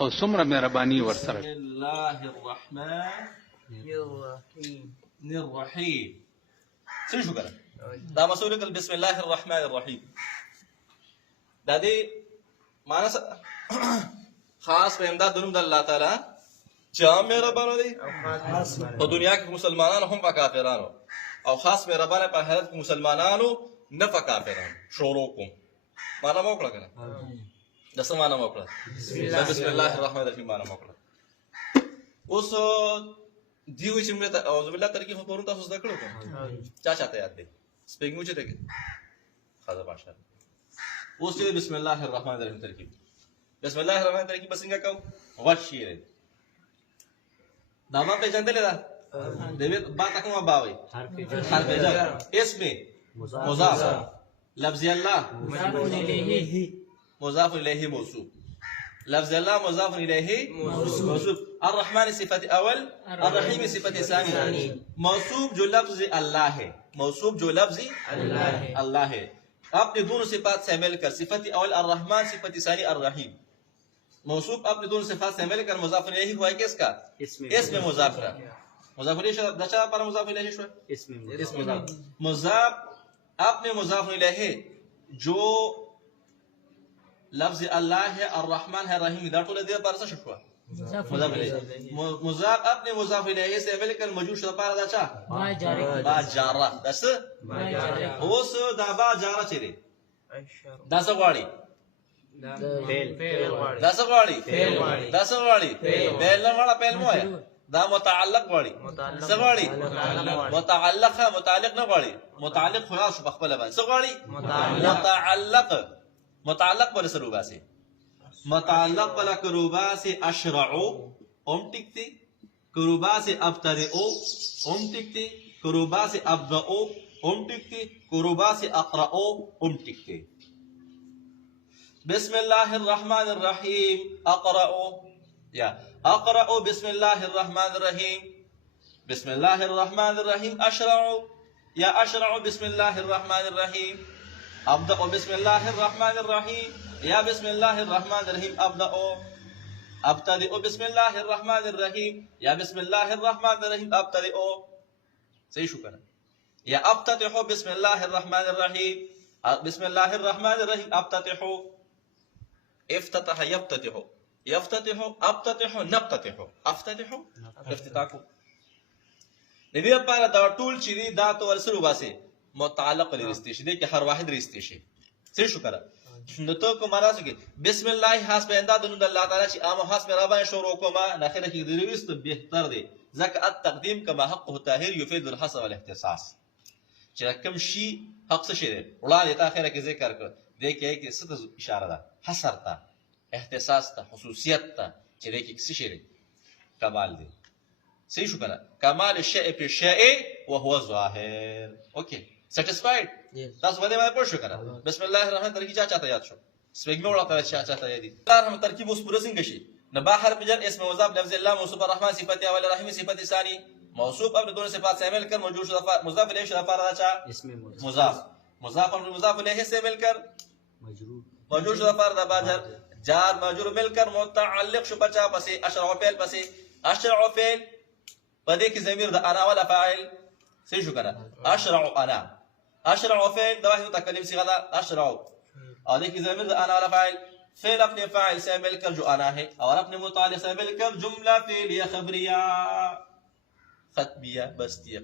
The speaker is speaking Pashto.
او څومره مهرباني ورسره. بسم الله الرحمن الرحیم. څه شو کنه دا مسؤل کل بسم الله الرحمن الرحیم دا دې معنا خاص په امداد د الله تعالی چې مهربان دی په دنیا کې مسلمانانو هم په کافرانو او خاص مهربان په آخرت کې مسلمانانو نه په کافرانو. شروع کوم معنا مو کړه کنه د څه معنا مو کړه بسم الله الرحمن الرحیم معنا مو کړه. اوس دیو چې موږ ته اعوذ بالله ترکیب په پرونتا اوس دکړو چا چاته یاد دی سپیګمو چې ته خاصه باشا. اوس چې بسم الله الرحمن الرحیم ترکیب بسم الله الرحمن الرحیم ترکیب څنګه کو وشیر دا ما په جندل دا دې با تکو باوي حرف جر اسم مضاف لفظ الله مضاف الیه موصوف لفظ الله مضاف الیه موصوف الرحمن صفت اول الرحیم صفت ثانی موصوف جو لفظ اللہ ہے موصوف جو لفظ اللہ ہے. اپنے دونوں صفات سے مل کر صفت اول الرحمن صفت ثانی الرحیم موصوف اپنے دونوں صفات سے مل کر مضاف الیہ ہوا ہے کس کا اسم مضاف کا مضاف الیہ دچا پر مضاف الیہ شو اسم مضاف اپنے مضاف الیہ جو لفظ اللہ ہے الرحمن ہے رحیم دا ټول دې پر څه شو مضاف الیہ مضاف اپنے مضاف الیہ سے مل کر موجود شو پر دا چا با جارہ دس اوس دا با جارہ چره دا څه غواړي دا څه غواړي دا څه غواړي فعل نه والا فعل مو ہے دا متعلق غواړي څه غواړي متعلق نه غواړي متعلق خلاص په خپل باندې څه غواړي متعلق پر سروبا سے متعلق پر کروبا سے اشرعو ام ٹکتے کروبا سے ابتدئو ام ٹکتے کروبا سے ابدئو ام ٹکتے کروبا سے اقرأو ام ٹکتے. بسم اللہ الرحمن الرحیم اقرأو یا اقرأو بسم اللہ الرحمن الرحیم بسم اللہ الرحمن الرحیم اشرعو یا اشرعو بسم اللہ الرحمن الرحیم ابدأ بسم اللہ الرحمن الرحیم یا بسم اللہ الرحمن الرحیم ابدأ ابتدئ بسم اللہ الرحمن الرحیم یا بسم اللہ الرحمن الرحیم ابتدئ. صحیح شو کرنا یا ابتدئ بسم اللہ الرحمن الرحیم بسم اللہ الرحمن الرحیم ابتدئ افتتح یفتتح یفتتح ابتتح نبتتح افتتح افتتاح. دې لپاره دا ټول چې دی دا تو ورسره وباسي متعلق لري شي دې کې هر واحد ريستي شي. څه شو کړه نو ته کوم راځي کې بسم الله خاص په انداد د الله تعالی چې امه خاص په رابطه شروع کومه اخره کې د ریست بهتر دی ځکه التقدیم کما حقه طاهر يفيد الحصر والاختصاص چې کوم شي حق څه شي وړاندې ته اخره کې ذکر کړ دې کې ست اشاره ده حصر ته اختصاص ته خصوصیت ته چې دې کې څه شي کمال دی. صحیح شو کنه کمال الشیء فی الشیء وهو ظاهر. اوکے سیٹسفائیڈ تاسو باندې ما پوښښ وکړه بسم الله الرحمن الرحیم چا چاته یاد شو سپیګمو وړاته چا چاته یاد دي الرحمن ترکیب اوس پوره څنګه شي نه با حرف جر اسم مضاف لفظ الله موصوف الرحمن صفت اول الرحیم صفت ثانی موصوف اب دونوں صفات سے مل کر موجود شدہ مضاف الیہ شدہ پر راچا اسم مضاف مضاف اور مضاف الیہ سے مل کر موجود شدہ پر دا جر جار مجرور مل کر متعلق شو بچا پسے اشرع فعل پسے اشرع فعل پدې کې ضمیر د انا ولا فاعل صحیح شو کنه اشرع انا اشرع فعل ده واحد متكلم صيغه اشرع اور دې کې ضمیر د انا ولا فاعل فعل اپنے فاعل سے مل کر جو انا ہے اور اپنے متعلق سے مل کر جملہ فعلیہ خبریہ ختمیہ بستیہ